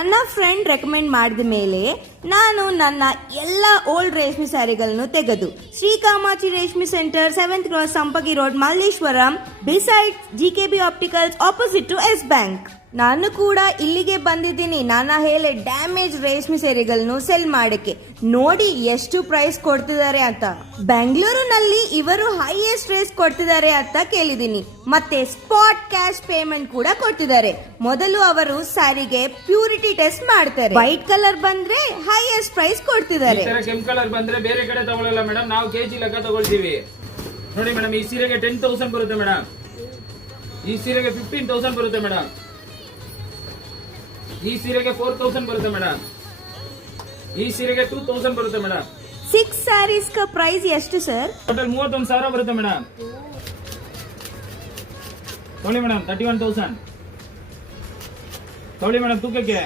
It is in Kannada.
ನನ್ನ ಫ್ರೆಂಡ್ ರೆಕಮೆಂಡ್ ಮಾಡಿದ ಮೇಲೆ ನಾನು ನನ್ನ ಎಲ್ಲ ಓಲ್ಡ್ ರೇಷ್ಮೆ ಸ್ಯಾರಿಗಳನ್ನು ತೆಗೆದು ಶ್ರೀಕಾಮಾಚಿ ರೇಷ್ಮೆ centre 7th cross Sampige road Malleshwaram beside GKB opticals opposite to Yes bank. ನಾನು ಕೂಡ ಇಲ್ಲಿಗೆ ಬಂದಿದ್ದೀನಿ ನನ್ನ ಹೇಳಿ ಡ್ಯಾಮೇಜ್ ರೇಷ್ಮೆ ಸೀರೆಗಳನ್ನು ಸೆಲ್ ಮಾಡಕ್ಕೆ. ನೋಡಿ ಎಷ್ಟು ಪ್ರೈಸ್ ಕೊಡ್ತಿದ್ದಾರೆ ಅಂತ. ಬೆಂಗಳೂರಿನಲ್ಲಿ ಇವರು ಹೈಯೆಸ್ಟ್ ರೇಸ್ ಕೊಡ್ತಿದ್ದಾರೆ ಅಂತ ಕೇಳಿದೀನಿ. ಮತ್ತೆ ಸ್ಪಾಟ್ ಕ್ಯಾಶ್ ಪೇಮೆಂಟ್ ಕೂಡ ಕೊಡ್ತಿದ್ದಾರೆ. ಮೊದಲು ಅವರು ಸ್ಯಾರಿಗೆ ಪ್ಯೂರಿಟಿ ಟೆಸ್ಟ್ ಮಾಡ್ತಾರೆ. ವೈಟ್ ಕಲರ್ ಬಂದ್ರೆ ಹೈಯೆಸ್ಟ್ ಪ್ರೈಸ್ ಕೊಡ್ತಿದ್ದಾರೆ. ಕೆಂಪು ಕಲರ್ ಬಂದ್ರೆ ಬೇರೆ ಕಡೆ ತಗೊಳ್ಳಲ್ಲ ಮೇಡಮ್, ನಾವು ಕೆಜಿ ಲೆಕ್ಕ ತಗೊಳ್ತೀವಿ. ನೋಡಿ ಮೇಡಮ್, ಈ ಸೀರೆಗೆ 10,000 ಬರುತ್ತೆ ಮೇಡಮ್, ಈ ಸೀರೆಗೆ 15,000 ಬರುತ್ತೆ ಮೇಡಮ್, ಈ ಸೀರೆಗೆ 4,000 ಬರುತ್ತೆ ಮೇಡಮ್, ಈ ಸೀರೆಗೆ 2,000 ಬರುತ್ತೆ ಮೇಡಮ್. 6 ಸ್ಯಾರೀಸ್ ಕ ಪ್ರೈಸ್ ಎಷ್ಟು ಸರ್? ಟೋಟಲ್ 31,000 ಬರುತ್ತೆ ಮೇಡಮ್. ತೊಗೊಳ್ಳಿ ಮೇಡಮ್, 31,000 ತೊಗೊಳ್ಳಿ ಮೇಡಮ್ ತೂಕಕ್ಕೆ.